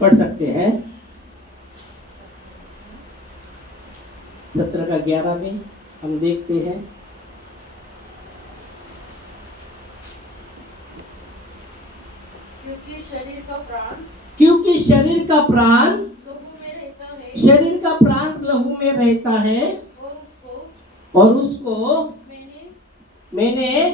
पढ़ सकते हैं। 17 का 11 में हम देखते हैं, क्योंकि शरीर का प्राण क्योंकि शरीर का प्राण लहू में रहता है, शरीर का प्राण लहू में रहता है, और उसको मैंने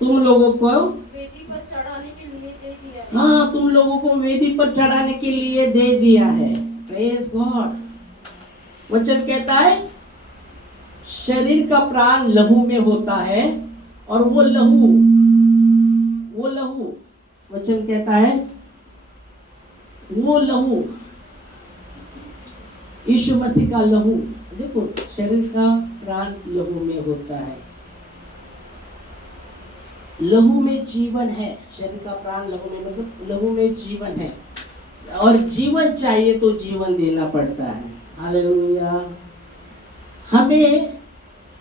तुम लोगों को वेदी पर चढ़ाने के लिए दे दिया है। हाँ, तुम लोगों को वेदी पर चढ़ाने के लिए दे दिया है। Praise God. वचन कहता है शरीर का प्राण लहू में होता है, और वो लहू वचन कहता है वो लहू यीशु मसीह का लहू। देखो, शरीर का प्राण लहू में होता है, लहू में जीवन है। शरीर का प्राण लहू में, मतलब लहू में जीवन है, और जीवन चाहिए तो जीवन देना पड़ता है। हालेलुया। हमें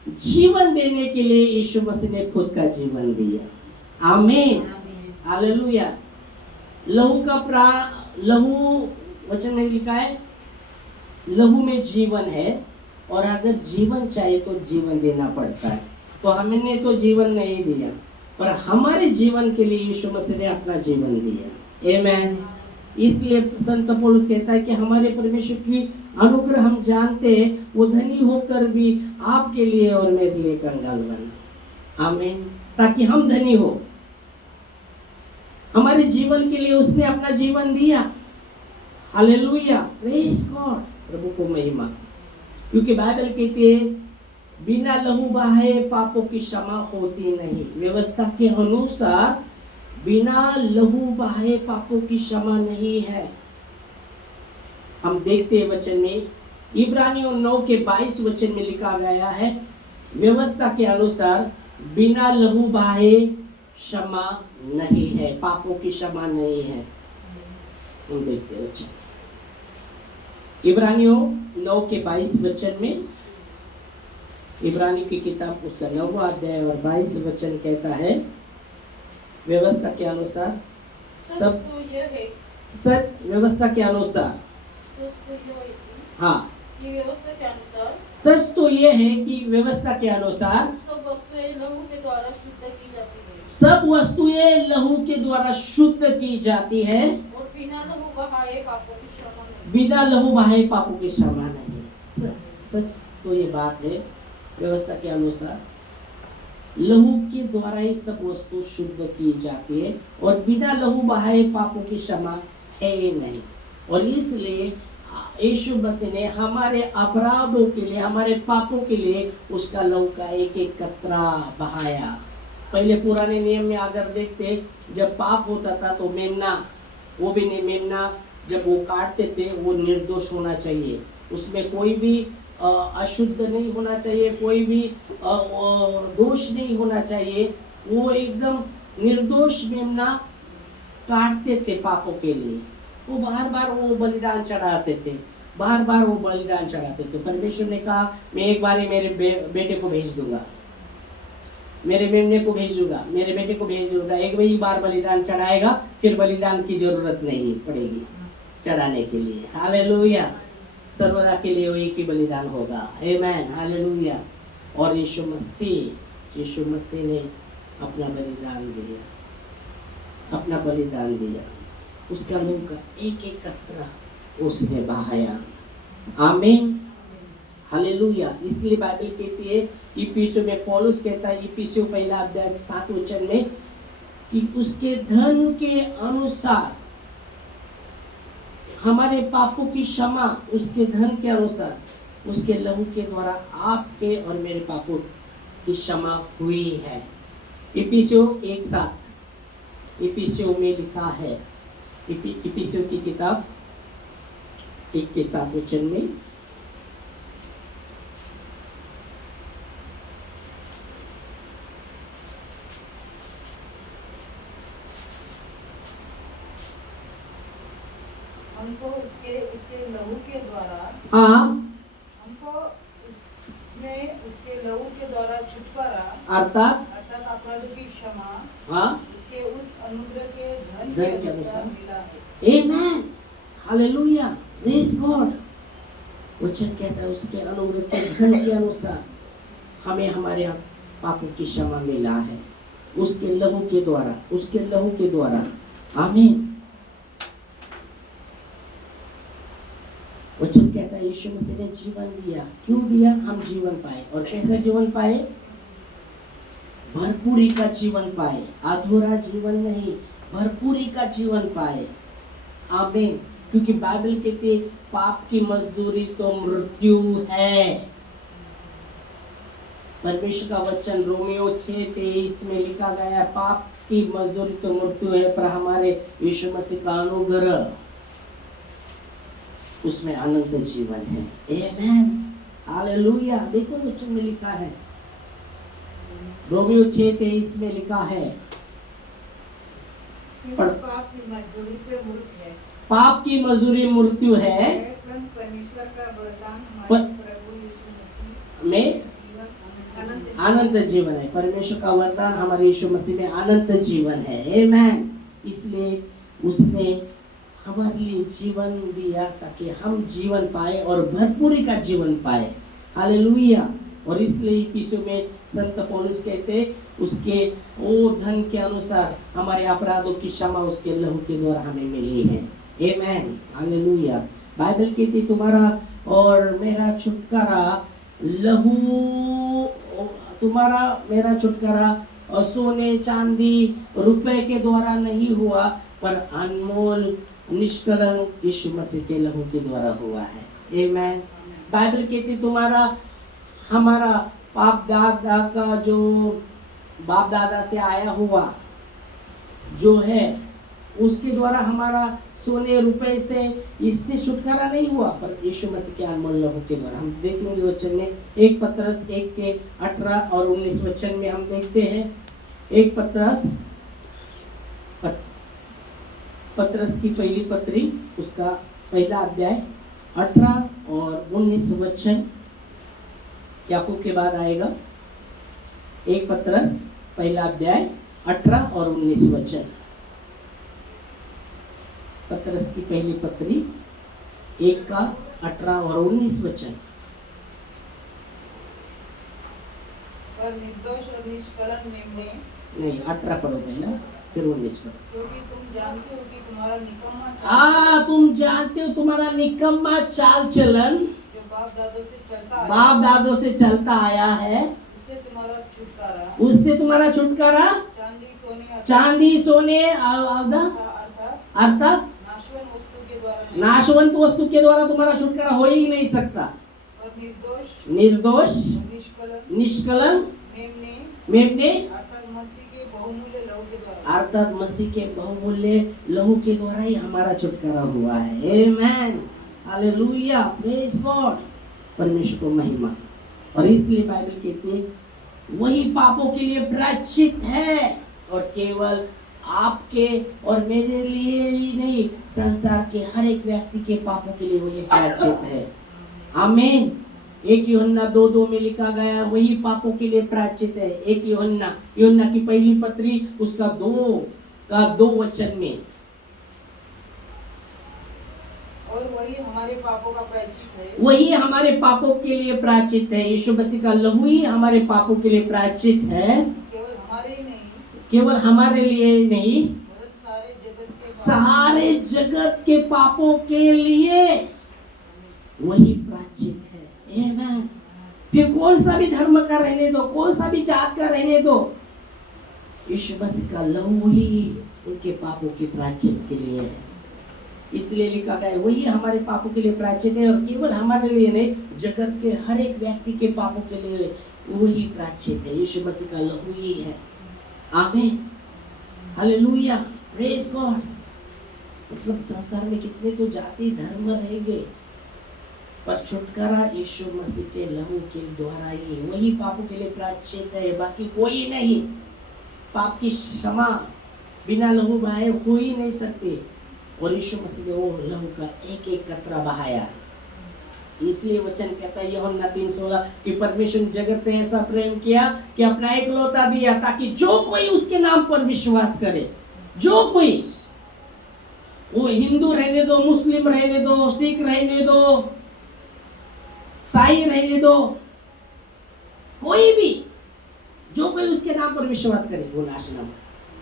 जीवन देने के लिए यीशु मसीह ने खुद का जीवन दिया। आमीन, हालेलुया। लहू का प्राण, लहू वचन में लिखा है लहू में जीवन है, और अगर जीवन चाहिए तो जीवन देना पड़ता है। तो हमने तो जीवन नहीं दिया, पर हमारे जीवन के लिए यीशु मसीह ने अपना जीवन दिया। आमीन। इसलिए संत पौलुस कहता है कि हमारे परमेश्वर की अनुग्रह हम जानते हैं, वो धनी होकर भी आपके लिए और मेरे लिए कंगाल बना। आमीन। ताकि हम धनी हो, हमारे जीवन के लिए उसने अपना जीवन दिया। हालेलुया, प्रेज गॉड, प्रभु को महिमा। क्योंकि बाइबल कहती है बिना लहू बहाए पापों की क्षमा होती नहीं। व्यवस्था के अनुसार बिना लहू बहाए पापों की क्षमा नहीं है। हम देखते हैं वचन में, इब्रानियों 9 के 22 वचन में लिखा गया है व्यवस्था के अनुसार बिना लहू बहाए क्षमा नहीं है, पापों की क्षमा नहीं है। हम देखते हैं वचन इब्रानियों 9 के 22 वचन में, इब्रानी की किताब उसका 9वां अध्याय और 22 वचन कहता है व्यवस्था के अनुसार सब तो यह है, सच व्यवस्था के अनुसार, हाँ, कि व्यवस्था के अनुसार सच तो ये है कि व्यवस्था के अनुसार सब वस्तुएं लहू के द्वारा शुद्ध की जाती है, सब वस्तुएं लहू के द्वारा शुद्ध की जाती है, और बिना लहू बहाए पापों की क्षमा नहीं। बिना लहू बहाए पापों की क्षमा नहीं। सच तो ये बात है, व्यवस्था के अनुसार लहू के द्वारा ही सब वस्तु शुद्ध की जाती है, और बिना लहू बहाए पापों की क्षमा है ही नहीं। और इसलिए यीशु मसीह ने हमारे अपराधों के लिए, हमारे पापों के लिए उसका लहू का एक एक कतरा बहाया। पहले पुराने नियम में अगर देखते, जब पाप होता था तो मेमना, वो भी नहीं, मेमना जब वो काटते थे वो निर्दोष होना चाहिए, उसमें कोई भी अशुद्ध नहीं होना चाहिए, कोई भी दोष नहीं होना चाहिए। वो एकदम निर्दोष मेमना काटते थे पापों के लिए। वो बार बार वो बलिदान चढ़ाते थे, बार बार वो बलिदान चढ़ाते थे। परमेश्वर ने कहा मैं एक बार ही मेरे बेटे को भेज दूंगा, मेरे मेमने को भेज दूंगा, मेरे बेटे को भेज दूंगा, एक ही बार बलिदान चढ़ाएगा, फिर बलिदान की जरूरत नहीं पड़ेगी चढ़ाने के लिए। हालेलुया, सर्वदा के लिए वो एक ही बलिदान होगा। आमीन, हालेलुया। और यीशु मसीह ने अपना बलिदान दिया, अपना बलिदान दिया, उसका लहू का एक एक कतरा उसने बहाया। आमीन, हालेलुया। इसलिए बाइबल कहती है, इफिसियों में पौलुस कहता है, इफिसियों 1 अध्याय 7 वचन में, कि उसके धन के अनुसार हमारे पापों की क्षमा, उसके धन के अनुसार, उसके लहू के द्वारा आपके और मेरे पापों की क्षमा हुई है। इफिसियों 1:7, इफिसियों में लिखा है, इफिसियों की किताब 1 के 7 वचन में, हमको उसके लहू के द्वारा, हाँ, हमको उसके लहू के द्वारा छुटकारा, अर्थात अपराधों की क्षमा, हाँ, उसके उस अनुग्रह के धन के के अनुसार अनुसार मिला है। आमेन, हालेलुया, प्रेज गॉड। वचन कहता है उसके अनुग्रह के धन के अनुसार हमें हमारे पापों की क्षमा मिला है उसके लहू के द्वारा, उसके लहू के द्वारा। आमीन। वचन कहता है यीशु मसीह ने जीवन दिया। क्यों दिया? हम जीवन पाए। और कैसा जीवन पाए? भरपूरी का जीवन पाए, अधूरा जीवन नहीं, भरपूरी का जीवन पाए। आमीन। क्योंकि बाइबल कहती है पाप की मजदूरी तो मृत्यु है। परमेश्वर का वचन रोमियो 6:23 में लिखा गया है पाप की मजदूरी तो मृत्यु है, पर हमारे यीशु मसीह का अनुग्रह उसमें अनंत जीवन है। आमेन, हालेलुया। देखो वचन में लिखा है, रोमियो 6:23 में लिखा है पाप की मजदूरी पे मृत्यु है, पाप की मजदूरी मृत्यु है, परमेश्वर का वरदान पर- हमारे प्रभु यीशु मसीह में अनंत जीवन है। परमेश्वर का वरदान हमारे यीशु मसीह में अनंत जीवन है। आमेन। इसलिए उसने हमारे लिए जीवन दिया ताकि हम जीवन पाए और भरपूरी का जीवन पाए। हालेलुया। और इसलिए इफिसियों में संत पौलुस कहते उसके ओ धन के अनुसार हमारे अपराधों की क्षमा उसके लहू के द्वारा हमें मिली है। आमेन, हालेलुया। बाइबल कहती तुम्हारा और मेरा छुटकारा लहू, तुम्हारा मेरा छुटकारा और सोने चांदी रुपए के द्वारा नहीं हुआ, पर अनमोल निष्कलंक यीशु मसीह के लहू के द्वारा हुआ है। आमेन। बाइबल कहती तुम्हारा हमारा बाप दादा का जो बाप दादा से आया हुआ जो है उसके द्वारा हमारा सोने रुपए से इससे छुटकारा नहीं हुआ, पर यीशु मसीह के अनमोल लहू के द्वारा। हम देखेंगे वचन में 1 पतरस 1 के 18 और 19 वचन में हम देखते हैं। 1 पतरस की पहली पत्री उसका पहला अध्याय 18 और 19 वचन याकूब के बाद आएगा। 1 पतरस पहला अध्याय 18 और 19 वचन। पतरस की पहली पत्री 1 का 18 और 19 वचन। और निर्दोष और निष्कलंक मेमने, नहीं 18 पढ़ो पहला फिर 19 पढ़ो। क्योंकि तुम जानते हो कि तुम्हारा निकम्मा चाल तुम जानते हो तुम्हारा निकम्मा चाल चलन जो बाप दादों से चलता आया, बाप दादों से चलता आया है, उससे तुम्हारा छुटकारा उससे तुम्हारा छुटकारा चांदी सोने अर्थात नाशवंत वस्तु के द्वारा तुम्हारा छुटकारा हो ही नहीं सकता। और निर्दोष निष्कलंक मेमने अर्थात मसीह के बहुमूल्य लहू के द्वारा ही हमारा छुटकारा हुआ है। आमेन, हालेलुया, प्रेज गॉड। परमेश्वर को महिमा। और इसलिए बाइबल कहती है वही पापों के लिए प्रायश्चित है, और केवल आपके और मेरे लिए ही नहीं, संसार के हर एक व्यक्ति के पापों के लिए वही प्रायश्चित है। आमीन। 1 यूहन्ना 2:2 में लिखा गया वही पापों के लिए प्रायश्चित है। 1 यूहन्ना की पहली पत्री उसका 2 वचन में। और वही हमारे पापों का प्रायश्चित है, वही हमारे पापों के लिए प्रायश्चित है। यीशु मसीह का लहू ही हमारे पापों के लिए प्रायश्चित है। केवल हमारे लिए नहीं, सारे जगत के पापों के लिए वही प्रायश्चित है। आमीन। फिर कौन सा भी धर्म का रहने दो, कौन सा भी जात का रहने दो, यीशु मसीह का लहू ही उनके पापों के प्रायश्चित के लिए है। इसलिए लिखा गया वही हमारे पापों के लिए प्रायश्चित है, और केवल हमारे लिए नहीं, जगत के हर एक व्यक्ति के पापों के लिए वही प्रायश्चित है। यीशु मसीह का लहू ही है। आमीन, हालेलुया, प्रेज गॉड। मतलब संसार में कितने तो जाति धर्म रहेंगे, पर छुटकारा यीशु मसीह के लहू के द्वारा ही, वही पापों के लिए प्रायश्चित है, बाकी कोई नहीं। पाप की क्षमा बिना लहू बहाए हो ही नहीं सकते, और यीशु मसीह ने वो लहू का एक एक कतरा बहाया। इसलिए वचन कहता है यूहन्ना 3:16 कि परमेश्वर ने जगत से ऐसा प्रेम किया कि अपना एकलौता दिया, ताकि जो कोई उसके नाम पर विश्वास करे, जो कोई, वो हिंदू रहने दो, मुस्लिम रहने दो, सिख रहने दो, साई रहने दो, कोई भी जो कोई उसके नाम पर विश्वास करे वो नाश ना हो,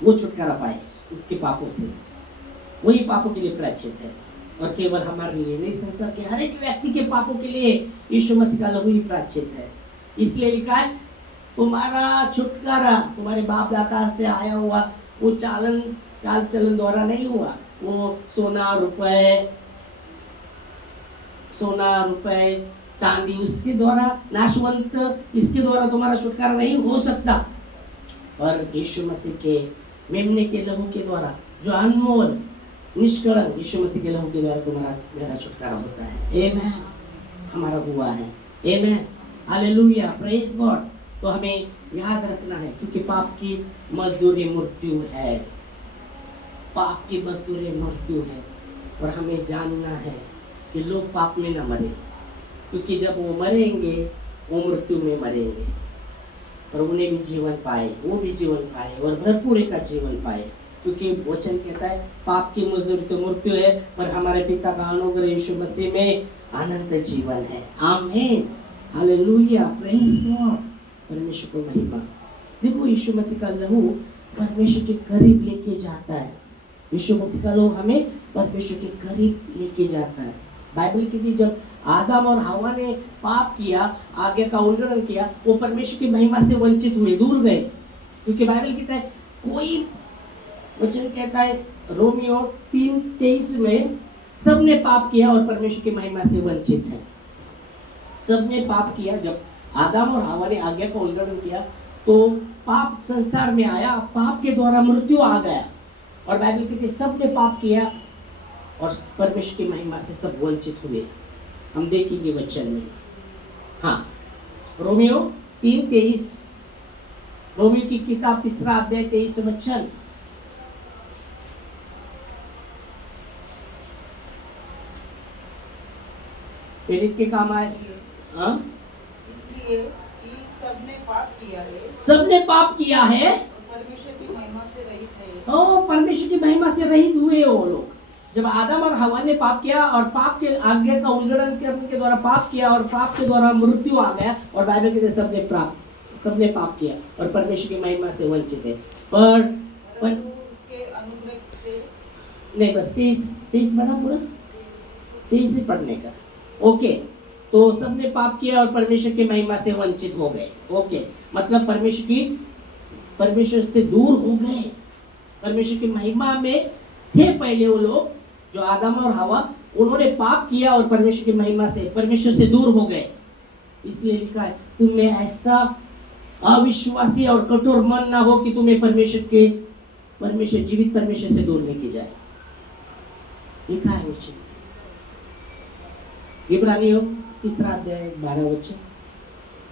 वो छुटकारा पाए उसके पापों से। वही पापों के लिए प्रायश्चित है, और केवल हमारे लिए नहीं, संसार के हर एक व्यक्ति के पापों के लिए यीशु मसीह का लहू ही प्रायश्चित है। इसलिए लिखा है तुम्हारा छुटकारा तुम्हारे बाप दादा से आया हुआ वो चाल चलन द्वारा नहीं हुआ, वो सोना रुपए चांदी उसके द्वारा, नाशवंत इसके द्वारा तुम्हारा छुटकारा नहीं हो सकता, और यीशु मसीह के मेमने के लहू के द्वारा, जो अनमोल निष्कलंक यीशु मसीह के लहू के द्वारा तुम्हारा मेरा छुटकारा होता है। आमेन, हमारा हुआ है। आमेन, हालेलुया, प्रेज गॉड। तो हमें याद रखना है, क्योंकि पाप की मजदूरी मृत्यु है, पाप की मजदूरी मृत्यु है, और हमें जानना है कि लोग पाप में न मरे, क्योंकि जब वो मरेंगे वो मृत्यु में मरेंगे, और उन्हें भी जीवन पाए, वो भी जीवन पाए और भरपूर का जीवन पाए, क्योंकि वचन कहता है पाप की मजदूरी तो मृत्यु है, पर हमारे पिता का अनुग्रह यीशु मसीह में अनंत जीवन है। आमीन, हालेलुया, प्रेज गॉड, परमेश्वर को महिमा। देखो यीशु मसीह का लहू परमेश्वर के करीब लेके जाता है, यीशु मसीह का लहू हमें परमेश्वर के करीब लेके जाता है। बाइबल कहती है जब आदम और हवा ने पाप किया, आज्ञा का उल्लंघन किया, वो परमेश्वर की महिमा से वंचित हुए, दूर गए, क्योंकि बाइबल कहता है कोई वचन कहता है रोमियो 3:23 में सबने पाप किया और परमेश्वर की महिमा से वंचित है। सबने पाप किया, जब आदम और हवा ने आज्ञा का उल्लंघन किया तो पाप संसार में आया, पाप के द्वारा मृत्यु आ गया, और बाइबल कहती है सबने पाप किया और परमेश्वर की महिमा से सब वंचित हुए। हम देखेंगे वचन में, हाँ, रोमियो 3:23, रोमियो की किताब 3 अध्याय 23 वचन। फिर इसके काम आए, हाँ, इसलिए कि सबने पाप किया है, सबने पाप किया है, परमेश्वर की महिमा से रहित है। ओ परमेश्वर की महिमा से रहित हुए वो लोग। जब आदम और हवा ने पाप किया और पाप के आज्ञा का उल्लंघन करने के द्वारा पाप किया और पाप के द्वारा मृत्यु आ गया, और बाइबल कहते सबने पाप किया और परमेश्वर की महिमा से वंचित है। पर उसके अनुग्रह से नहीं, बस 23 बना पूरा, 23 ही पढ़ने का। ओके, तो सबने पाप किया और परमेश्वर की महिमा से वंचित हो गए। ओके, मतलब परमेश्वर से दूर हो गए, परमेश्वर की महिमा में थे पहले वो लोग, जो आदम और हवा, उन्होंने पाप किया और परमेश्वर की महिमा से, परमेश्वर से दूर हो गए। इसलिए लिखा है तुम्हें ऐसा अविश्वासी और कठोर मन ना हो कि तुम्हें जीवित परमेश्वर से दूर लेके जाए। लिखा है वचन इब्रानियों 3 अध्याय 12 वचन,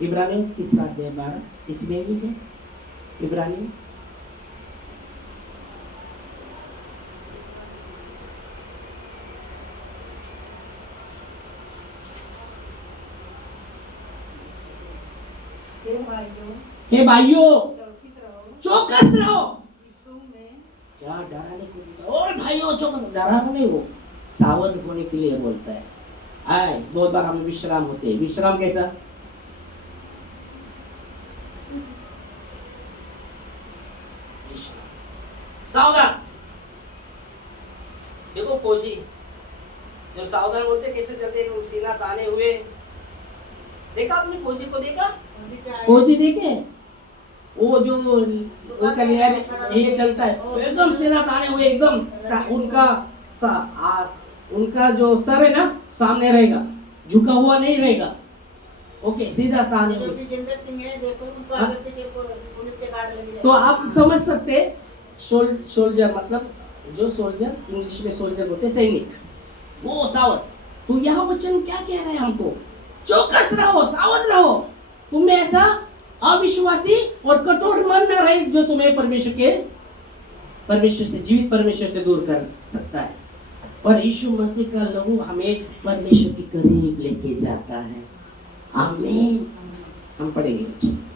इब्रानियों 3 अध्याय 12, इसमें ही है इब्रानियों। हे भाइयों चौकस रहो, क्या डराने को, और भाइयों चौकस, डराना नहीं, वो सावध होने के लिए बोलता है। आए बहुत बार हम विश्राम होते हैं, विश्राम कैसा, सावधान। देखो फौजी जो सावधान बोलते कैसे चलते हैं, सीना ताने हुए। देखा आपने फौजी को, देखा फौजी देखे, वो जो उनका ये चलता है एकदम सीना ताने हुए, एकदम उनका जो सर है ना सामने रहेगा, झुका हुआ नहीं रहेगा। ओके, सीधा ताने हुए। तो आप समझ सकते सोल्जर, मतलब जो सोल्जर, इंग्लिश में सोल्जर बोलते सैनिक, वो सावध। तो यह वचन क्या कह रहा है हमको, चौकस रहो, सावध रहो, तुम्हें ऐसा अविश्वासी और कठोर मन न रहे जो तुम्हें परमेश्वर से, जीवित परमेश्वर से दूर कर सकता है। और यीशु मसीह का लहू हमें परमेश्वर के करीब लेके जाता है। आमीन। हम पढ़ेंगे,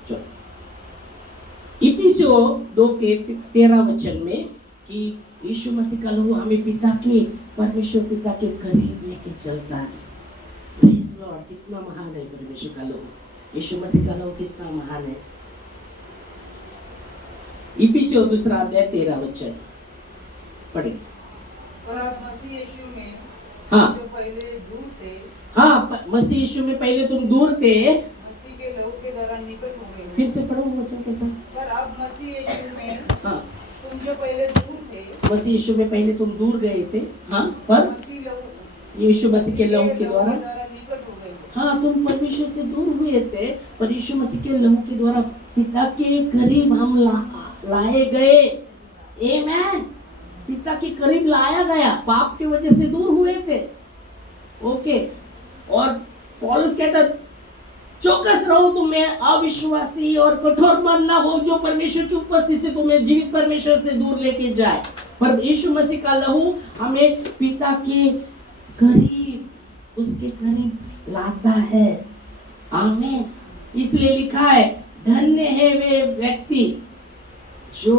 चलो इफिसियों 2 के 13 वचन में कि यीशु मसीह का लहू हमें पिता के, परमेश्वर पिता के करीब लेके चलता है। प्रेज लॉर्ड, कितना महान है परमेश्वर का लहू, यीशु मसीह का लहू कितना महान है। इफिसियों 2 अध्याय 13 वचन पढ़े। और आप मसीह यीशु में हाँ। जो पहले दूर थे, हाँ, मसीह यीशु में पहले तुम दूर थे, मसीह के लहू के द्वारा निकट हो गए। फिर से पढ़ो वचन के साथ। पर अब मसीह यीशु में हाँ, तुम जो पहले दूर थे, मसीह यीशु में पहले तुम दूर गए थे, हाँ, पर मसीह लहू यीशु मसीह के लहू के द्वारा, निकट हो गए। हाँ, तुम परमेश्वर से दूर हुए थे, पर यीशु मसीह के लहू के द्वारा पिता के करीब हम लाए गए। आमेन। पिता के करीब लाया गया, पाप की वजह से दूर हुए थे। ओके, और पौलुस कहता चौकस रहो, तुम्हें अविश्वासी और कठोर मन ना हो जो परमेश्वर की उपस्थिति से तुम्हें जीवित परमेश्वर से दूर लेके जाए। पर यीशु मसीह का लहू हमें पिता के करीब, उसके करीब लाता है। आमीन। इसलिए लिखा है, धन्य है वे व्यक्ति जो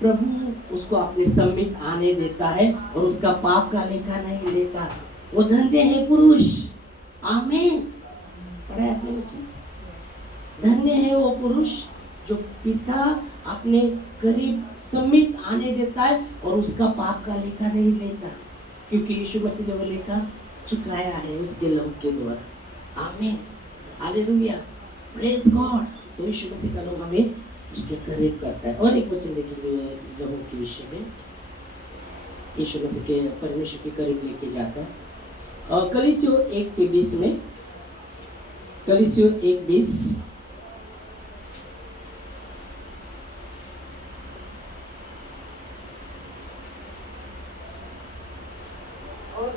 प्रभु उसको अपने सम्मित आने देता है और उसका पाप का लेखा नहीं लेता। वो धन्य है पुरुष। आमीन। पढ़ा है आपने बच्चे? धन्य है वो पुरुष जो पिता अपने करीब सम्मित आने देता है और उसका पाप का लेखा नहीं लेता, क्योंकि यीशु मसीह ने वो लेखा चुकाया है उसके लहू के द्वारा। आमीन। हालेलुया। Praise God. तो यीशु मसीह का लहू हमें उसके करीब करता है। और एक वचन देखेंगे लहू के विषय में, यीशु मसीह के परमेश्वर के करीब लेके जाता है। और कलीसियों 1:20 में, कलीसियों 1:20, और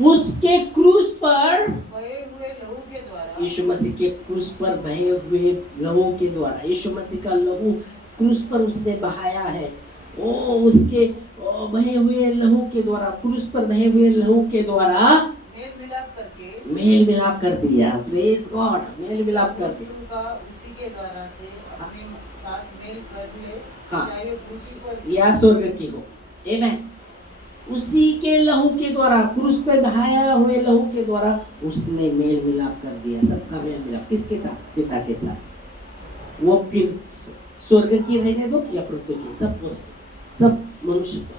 उसके क्रूस पर बहे हुए लहू के द्वारा, यीशु मसीह के क्रूस पर बहे हुए लहू के द्वारा, यीशु मसीह का लहू क्रूस पर उसने बहाया है। ओ उसके बहे हुए लहू के द्वारा, क्रूस पर बहे हुए लहू के द्वारा मेल मिलाप कर दिया। Praise God. मेल मिलाप कर दिया। उसी के द्वारा से अपने साथ मेल कर ले, हाँ, चाहे वो पृथ्वी पर या स्वर्ग की हो। आमीन। उसी के लहू के द्वारा, क्रूस पे बहाया हुए लहू के द्वारा उसने मेल मिलाप कर दिया। सबका मेल मिलाप किसके साथ? पिता के साथ। वो फिर स्वर्ग की रहने दो या पृथ्वी की, सब वस्तु, सब मनुष्य का,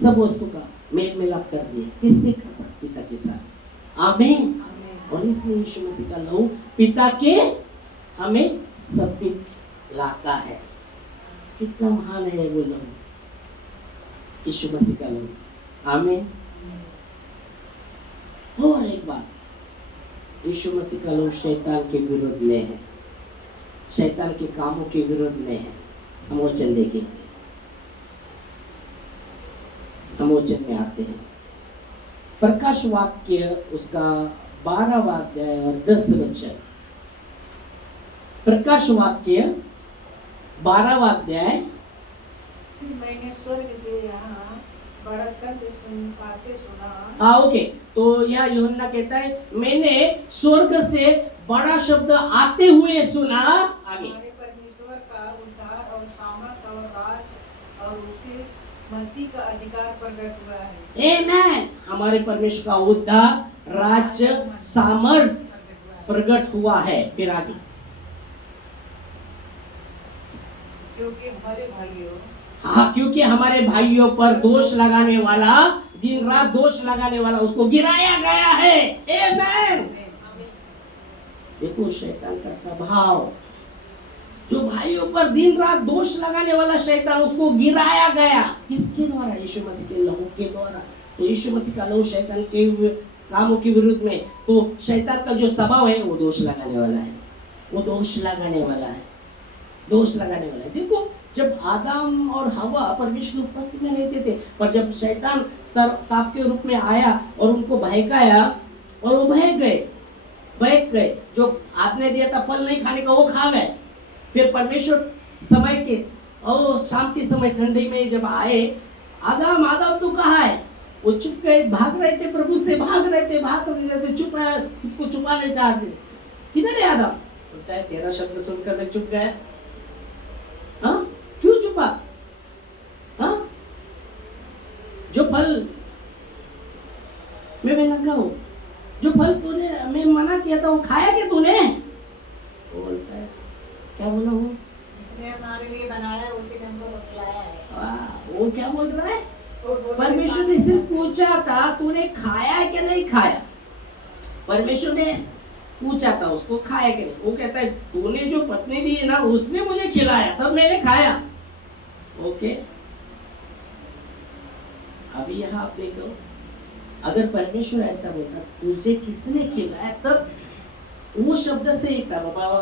सब वस्तु का मेल मिलाप कर दिया। किसके साथ? पिता के साथ। आमीन। और इसलिए यीशु मसीह का लहू पिता के हमें सम्मित लाता है। कितना महान है वो लहू, यीशु मसीह का लहू। आमीन। और एक बात, यीशु मसीह का लहू शैतान के विरोध में है, शैतान के कामों के विरोध में है। हम वचन देखेंगे, हम वचन में आते हैं। प्रकाश वाक्य उसका 12वां अध्याय और 10 वचन। प्रकाश वाक्य 12वां अध्याय। फिर मैंने स्वर्ग से यहाँ बड़ा शब्द सुना। हाँ, ओके। तो यह यूहन्ना कहता है, मैंने स्वर्ग से बड़ा शब्द आते हुए सुना। आगे, हमारे परमेश्वर का उद्धार और सामर्थ और राज और उसके मसीह का अधिकार प्रकट हुआ है। आमेन। हमारे परमेश्वर का उद्धार, राज्य, सामर्थ प्रकट हुआ है। फिर आगे, क्योंकि हमारे भाइयों, हाँ, क्योंकि हमारे भाइयों पर दोष लगाने वाला, दिन रात दोष लगाने वाला, उसको गिराया गया है। आमेन। देखो शैतान का स्वभाव, जो भाइयों पर दिन रात दोष लगाने वाला शैतान, उसको गिराया गया। किसके द्वारा? यीशु मसीह के लहू के द्वारा। तो यीशु मसीह का लहू शैतान के कामों के विरुद्ध में, तो शैतान का जो स्वभाव है वो दोष लगाने वाला है, वो दोष लगाने वाला है, दोष लगाने वाला है। देखो, जब आदम और हवा परमेश्वर की उपस्थिति में रहते थे, पर जब शैतान सांप के रूप में आया और उनको बहकाया और वो बहक गए, जो आपने दिया था फल नहीं खाने का वो खा गए। फिर परमेश्वर समय के और शाम के समय ठंडी में जब आए, आदम तू कहाँ है? वो चुप गए, भाग रहे थे, प्रभु से भाग रहे थे, चुप है, खुद को छुपाने चाहते। किधर है आदम? बोलता है, तेरा शब्द सुनकर मैं चुप गया। हाँ, क्यों छुपा? हाँ, जो फल मैं लगा हूँ, जो फल तूने मैं मना किया था वो खाया क्या तूने? वो बोलता है क्या बोला हूँ? जिसने हमारे लिए बनाया है उसी ने हमको खिलाया है। वो क्या बोल रहा है? वो बोले परमेश्वर ने सिर्फ पूछा था तूने खाया क्या नहीं खाया। परमेश्वर ने पूछा था उसको खाया क्या नहीं। वो कहता है तूने जो पत्नी दी है ना उसने मुझे खिलाया तब मैंने खाया। ओके, अभी यहाँ आप देखो, अगर परमेश्वर ऐसा बोलता तुझे किसने खिलाया, तब वो शब्द से ही था बाबा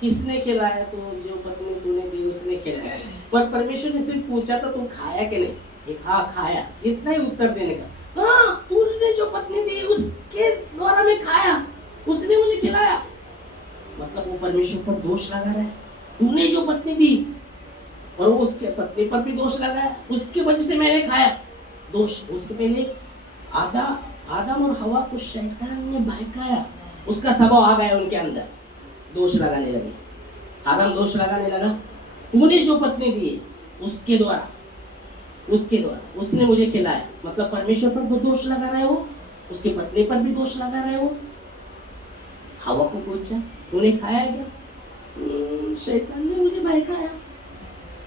किसने खिलाया, तो जो पत्नी तूने दी उसने खिलाया। पर परमेश्वर ने सिर्फ पूछा था तू खाया कि नहीं, एक हाँ खाया, इतना ही उत्तर देने का। हाँ तूने जो पत्नी दी उसके द्वारा मैं खाया, उसने मुझे खिलाया। मतलब वो परमेश्वर पर दोष लगा रहा है, तूने जो पत्नी दी और वो उसके पत्नी पर भी दोष लगाया, उसकी वजह से मैंने खाया। दोष उसके पहले आदम और हवा को शैतान ने बहकाया, उसका स्वभाव आ गया उनके अंदर, दोष लगाने लगे। आदम दोष लगाने लगा, तूने जो पत्नी दी उसके द्वारा उसने मुझे खिलाया। मतलब परमेश्वर पर भी दोष लगा रहा है वो, उसकी पत्नी पर भी दोष लगा रहा है वो। हवा को पूछा तूने खाया क्या? शैतान ने मुझे बहकाया।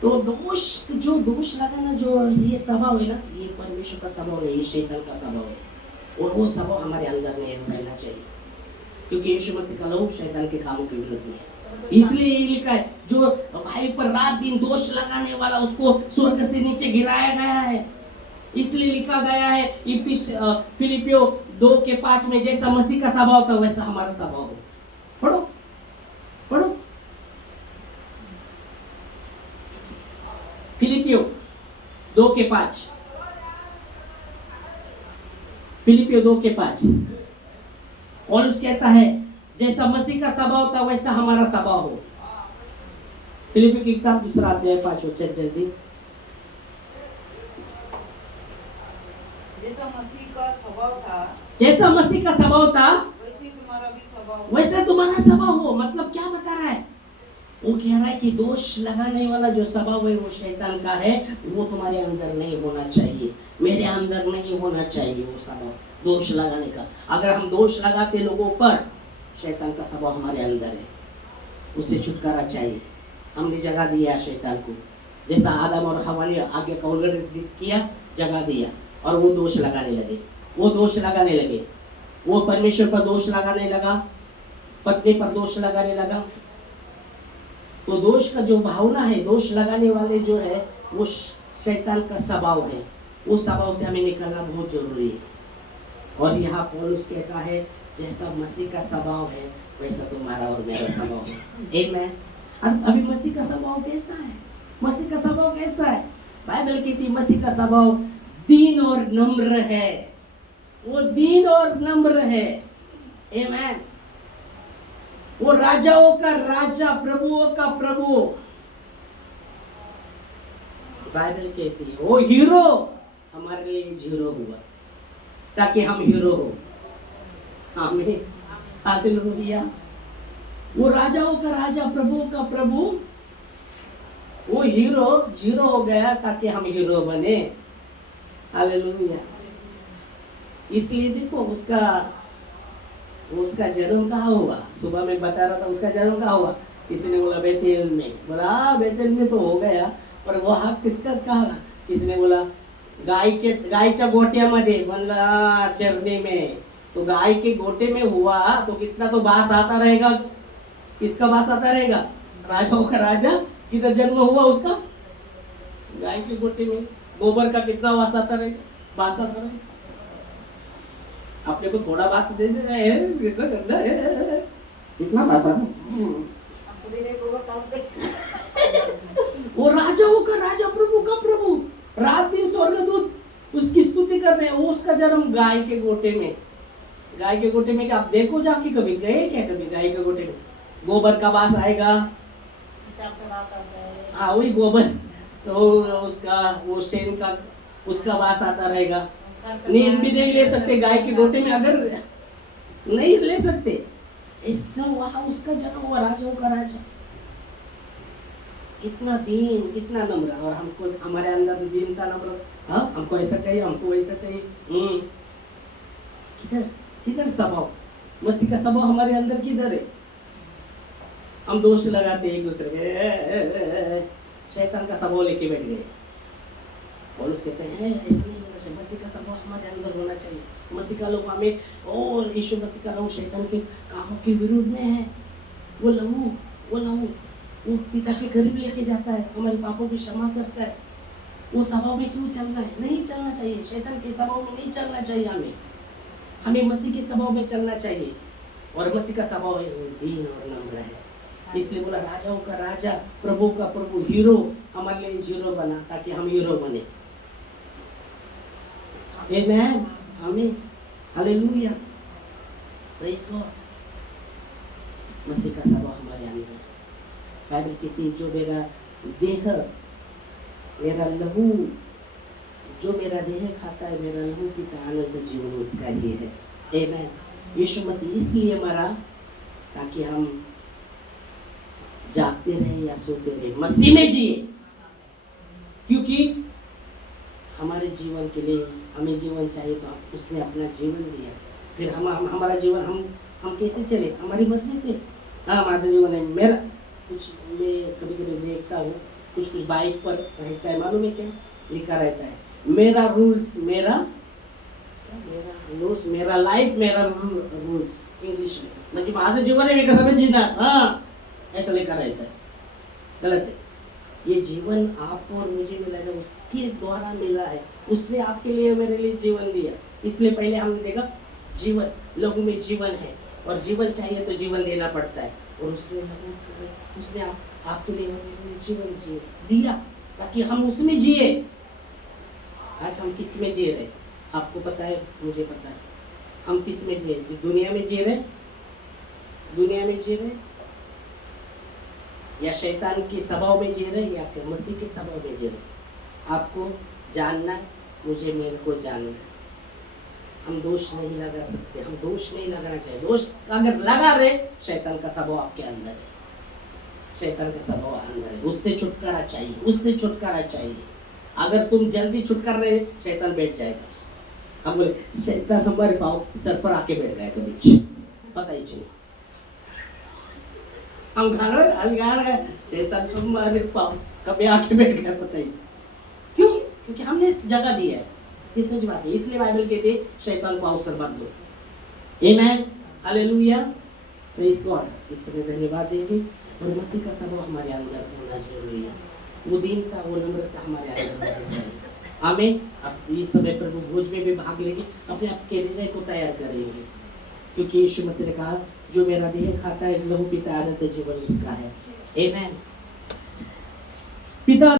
तो दोष लगाना जो ये स्वभाव है ना, ये परमेश्वर का स्वभाव नहीं, ये शैतान का स्वभाव है। और वो स्वभाव हमारे अंदर नहीं रहना चाहिए, क्योंकि यीशु मसीह का लोग शैतान के कामों के विरुद्ध में है। इसलिए ये लिखा है जो भाई पर रात दिन दोष लगाने वाला उसको स्वर्ग से नीचे गिराया गया है। इसलिए लिखा गया है फिलिपियो 2:5 में, जैसा मसीह का स्वभाव था वैसा हमारा स्वभाव हो। पढ़ो फिलिपियो 2:5, फिलिपियो 2:5 पौलुस कहता है जैसा मसीह का स्वभाव था वैसा हमारा स्वभाव हो। फिलिपियो की किताब 2 अध्याय 5 जल्दी। जैसा मसीह का स्वभाव था वैसा तुम्हारा स्वभाव हो। मतलब क्या बता रहा है? वो कह रहा है कि दोष लगाने वाला जो स्वभाव है वो शैतान का है, वो तुम्हारे अंदर नहीं होना चाहिए, मेरे अंदर नहीं होना चाहिए वो स्वभाव दोष लगाने का। अगर हम दोष लगाते लोगों पर, शैतान का स्वभाव हमारे अंदर है, उससे छुटकारा चाहिए। हमने जगह दिया शैतान को, जैसा आदम और हवा ने आगे का उल्लंघन किया, जगह दिया और वो दोष लगाने लगे, वो परमेश्वर पर दोष लगाने लगा, पत्नी पर दोष लगाने लगा। तो दोष का जो भावना है, दोष लगाने वाले जो है वो शैतान का स्वभाव है। उस स्वभाव से हमें निकलना बहुत जरूरी है। और यहाँ पौलुस कहता है जैसा मसीह का स्वभाव है वैसा तुम्हारा और मेरा स्वभाव है। आमीन। अभी मसीह का स्वभाव कैसा है? मसीह का स्वभाव कैसा है? बाइबल कहती मसीह का स्वभाव दीन और नम्र है। वो दीन और नम्र है। आमीन। वो राजाओं का राजा, प्रभुओं का प्रभु। बाइबल कहती है वो हीरो हमारे लिए हीरो हुआ ताकि हम हीरो हो। आमीन। हालेलुया। वो राजाओं का राजा, प्रभुओं का प्रभु, वो हीरो हो गया ताकि हम हीरो बने। हालेलुया। इसलिए देखो उसका जन्म कहाँ हुआ? सुबह में बता रहा था उसका जन्म कहाँ हुआ। किसी ने बोला बेतेल में, बोला बेतेल में तो हो गया, पर वह किसका कहा? किसी ने बोला गायच्या गोट्यामध्ये, म्हणला चरणी में। तो गाय के गोटे में हुआ तो कितना तो बास आता रहेगा। किसका बास आता रहेगा? राजाओं का राजा। किधर जन्म हुआ उसका? गाय के गोटे में। गोबर का कितना बास आता रहेगा? बास आता रहेगा। अपने को थोड़ा बास दे दे रहे हैं, कितना गंदा है, कितना बास आता वो राजाओं का राजा, प्रभु का प्रभु, रात दिन स्वर्गदूत उसकी स्तुति कर रहे हैं। वो उसका जन्म गाय के गोटे में। गाय के गोटे में क्या आप देखो जाके कभी गए क्या? कभी गाय के गोटे में गोबर का बास आएगा। हाँ वही गोबर, तो उसका वो शेन का उसका बास आता रहेगा। नींद भी नहीं ले सकते गाय के गोटे में, अगर नहीं ले सकते। ऐसा वहां उसका जन्म हुआ, राजाओं का राजा। कितना दीन, कितना नम्र। और हमको हमारे अंदर दीनता, नम्र हाँ, हमको ऐसा चाहिए, हमको वैसा चाहिए। किधर किधर स्वभाव, मसीह का स्वभाव हमारे अंदर किधर है? हम दोष लगाते एक दूसरे के, शैतान का स्वभाव लेके बैठ गए। और उसके कहते हैं ऐसा नहीं होना चाहिए, मसीह का स्वभाव हमारे अंदर होना चाहिए। मसीह का लोग हमें, और यीशु मसीह का लोग शैतान के कामों के विरुद्ध में है। वो लहू वो पिता के करीब लेके जाता है, हमारे पापों की क्षमा करता है। वो स्वभाव में क्यों चलना है? नहीं चलना चाहिए, शैतान के स्वभाव में नहीं चलना चाहिए। हमें मसीह के स्वभाव में चलना चाहिए। और मसीह का स्वभाव है दीन और नम्र है। इसलिए बोला राजाओं का राजा, प्रभु का प्रभु, हीरो हमारे लिए हीरो बना ताकि हम हीरो बने। आमेन, आमीन, हालेलुया, प्रेज़ गॉड। मसीह का स्वभाव हमारे अंदर। बाइबल कहती है जो मेरा देह, मेरा लहू, जो मेरा देह खाता है, मेरा लहू पीता, आनंद जीवन उसका ही है। आमेन। यीशु मसीह इसलिए मरा ताकि हम जागते रहे या सोते रहे, मसीह में जिए। क्योंकि हमारे जीवन के लिए हमें जीवन चाहिए, तो उसने अपना जीवन दिया। फिर हमारा जीवन हम कैसे चले? हमारी मर्जी से। हाँ, हमारा जीवन है। मेरा कुछ, मैं कभी कभी देखता हूँ कुछ बाइक पर रहता है, मालूम है क्या लिखा रहता है? मेरा रूल्स, मेरा रूल्स, मेरा लाइफ, मेरा रूल्स, इंग्लिश में। म्हणजे माझं जीवन आहे, मी कसं पण जीना। हाँ, ऐसा लिखा रहता है। गलत है। ये जीवन आपको और मुझे मिला है, उसके द्वारा मिला है। उसने आपके लिए, मेरे लिए जीवन दिया। इसलिए पहले हमने देखा जीवन, लहू में जीवन है, और जीवन चाहिए तो जीवन देना पड़ता है। और उसने आपके लिए और मेरे लिए जीवन दिया ताकि हम उसमें जिए। आज हम किस में जी रहे? आपको पता है, मुझे पता है। हम किस में जिए? दुनिया में जी रहे, दुनिया में जी रहे, या शैतान के स्वभाव में जी रहे, या फिर मसीह के स्वभाव में जी रहे? आपको जानना, मुझे, मेरे को जानना। हम दोष नहीं लगा सकते, हम दोष नहीं लगाना चाहिए। दोष अगर लगा रहे, शैतान का स्वभाव आपके अंदर है, शैतान का स्वभाव अंदर है। उससे छुटकारा चाहिए, उससे छुटकारा चाहिए। अगर तुम जल्दी छुटकारा रहे, शैतान बैठ जाएगा। हम बोले शैतान हमारे पाँव सर पर आके बैठ गया कभी, पता ही नहीं। हम गाना शैतान हमारे पाँव कभी आके बैठ गया, पता ही। क्यों? क्योंकि हमने जगह दी है। ये सच बात है। इसलिए बाइबल कहते हैं शैतान को अवसर मत दो। आमेन, हालेलुया, प्रेज़ गॉड। इसमें धन्यवाद देंगे। और मसीह का स्वभाव हमारे अंदर होना जरूरी है। वो दीनता, वो नम्रता हमारे अंदर होनी चाहिए। आमीन। अब इस समय प्रभु भोज में भी भाग लेंगे, अपने आपके हृदय को तैयार करेंगे। क्योंकि यीशु मसीह ने कहा जो मेरा देह खाता है, लहू पीता है, अनंत जीवन उसका है। आमीन। पिता